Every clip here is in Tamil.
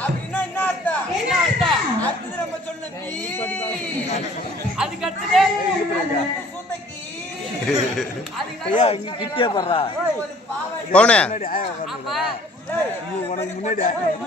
அப்படின்னா என்ன அர்த்தம் என்ன அர்த்தம் அடுத்தது நம்ம சொன்ன அதுக்கு அடுத்தது ஐயா இங்க கிட்டே படுறா. பவுனே உனக்கு முன்னாடி நீ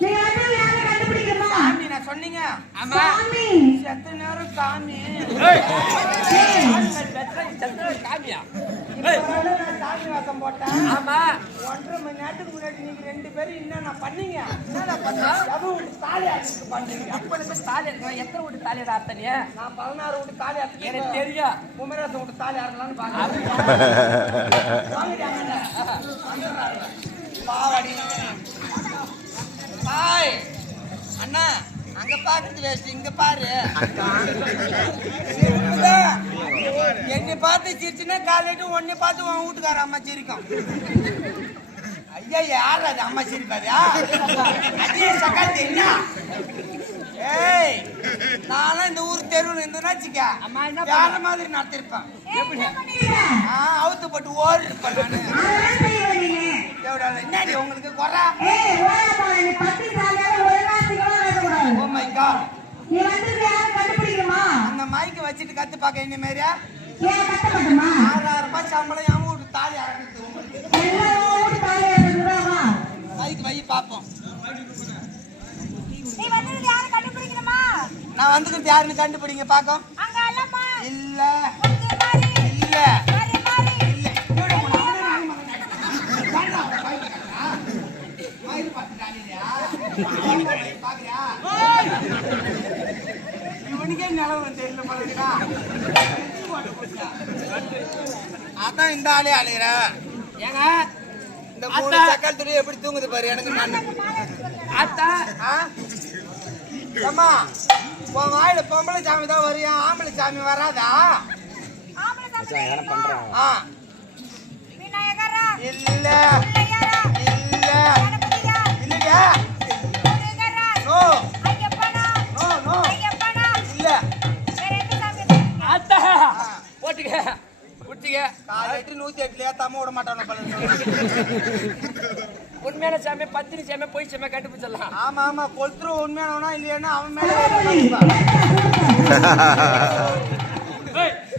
சாமியா சாமி நான் சொன்னீங்க. ஆமா. செத்த நேரம் சாமி? சாமியா? சாமி வாசம் போட்டேன். ஆமா. ஒன்றரை மணி நேரத்துக்கு முன்னாடி நீங்க ரெண்டு பேரும் என்னென்ன பண்ணீங்க. என்னென்ன பண்ணா? எவ்வளவு வீட்டு தாலி அறுத்து பண்ணீங்க? அப்ப இருந்து தாலி எத்தனை வீட்டு தாலி ஆத்தனிய நான் பதினாறு வீட்டு தாலி எனக்கு தெரியும். குமரேசன் வீட்டு தாலி அறலான்னு பாக்கிறேன். பாவாடி. அண்ணா அங்க பாக்குறது வேஸ்ட் இங்க பாரு. என்னை பார்த்து சிரிச்சுன்னா காலையிட்டு உன்னை பார்த்து உன் வீட்டுக்கார அம்மா சிரிக்கும். ஐயா யார் அது அம்மா சிரிப்பாரு? அதே சக்காத்து என்ன ஏய் நானும் இந்த ஊர் தெருவில் இருந்தேன்னா வச்சுக்க. அம்மா, என்ன வேற மாதிரி நடத்திருப்பேன். அவுத்து போட்டு ஓடி இருப்பேன் நானு என்னடி உங்களுக்கு குறை? நீ வந்து யாரும் கண்டுபிடிக்கணுமா அந்த மைக்கு வச்சுட்டு கத்து பார்க்க என்ன மாதிரியா ஏன் கட்ட மாட்டோமா ஆறாயிரம் ரூபாய் சம்பளம் என் வீட்டு தாலி மைக்கு வை பார்ப்போம். நீ வந்து யாரும் கண்டுபிடிக்கணுமா? நான் வந்துக்கிறது யாருன்னு கண்டுபிடிங்க பார்க்கும் அங்க அல்லம்மா. இல்ல. மாதிரி இல்ல இவனை உன்னை அவனே வாங்கி மகன் வேண்டாம், அவன் மைக்கு கட்டுறா. மயிர் பார்த்து தாலியா? பார்க்கறியா? இவனுக்கே நிலவரம் தெரியல? அதான் இந்த ஆளே அலையிற ஏங்க இந்த மூணு சக்கால் துணி எப்படி தூங்குது பாரு எனக்கு நான் அத்தா? அம்மா உன் வாயில பொம்பளை சாமி தான் வரும் ஆம்பளை சாமி வராதா விநாயகரா இல்ல குட்டிங்க காலை எட்டு நூத்தி எட்டுலயா? தம்ம விட மாட்டானு. உண்மையான சாமி பத்திரி சாமி பொய் சாமி கண்டுபிடிச்சிடலாம். ஆமா ஆமா. கொளுத்துரு உண்மையானவனா இல்லையானா அவன் மேல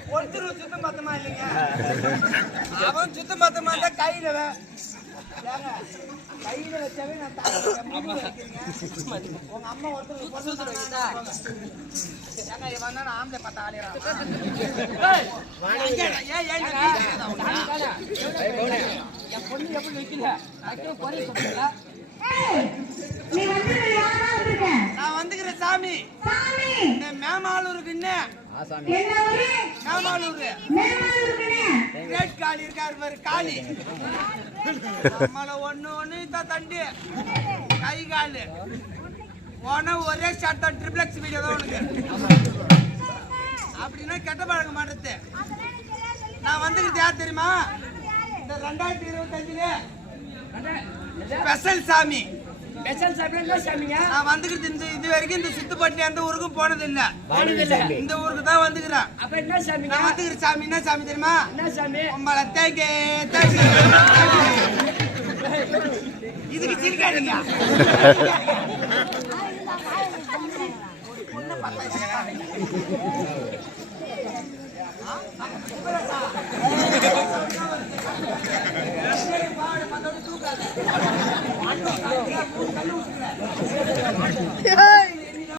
கொளுத்துரு சுத்தம் பத்தமா இல்லைங்க? அவன் சுத்தம் பத்தமா இருந்தா கையில கையில வச்சாவே நான். உங்க அம்மா ஒருத்தர் ஆம்பளை பார்த்து உனக்கு? என் பொண்ணு எப்படி வைக்கல அதுக்கு குறை சொல்றீங்களா ஏய், நீ வந்து யாரா வந்திருக்க நான் வந்துக்கிறேன் சாமி. மேமாலூருக்கு என்ன மேமாலூர். கிரேட் காளி இருக்காரு பாரு காளி நம்மள ஒண்ணு ஒண்ணு தான் தண்டி. கை காலு. உன ஒரே ஷாட் தான் ட்ரிப்ளெக்ஸ் வீடியோ தான் உனக்கு. அப்படின்னா கெட்ட பழக்க நான் வந்துக்கிட்டு யார் தெரியுமா? இந்த ரெண்டாயிரத்தி இருபத்தஞ்சுல ஸ்பெஷல் சாமி. ஸ்பெஷல் சாமி என்ன சாமிங்க? நான் வந்துக்கிட்டு இந்த இது வரைக்கும் இந்த சுத்துப்பட்டி எந்த ஊருக்கும் போனது இல்ல இந்த ஊருக்கு தான் வந்துக்கிறேன். அப்ப என்ன சாமிங்க? நான் வந்துக்கிற சாமி என்ன சாமி தெரியுமா? என்ன சாமி? உம்மளை தேக்கே தேக்கே. இதுக்கு சிரிக்காதீங்க.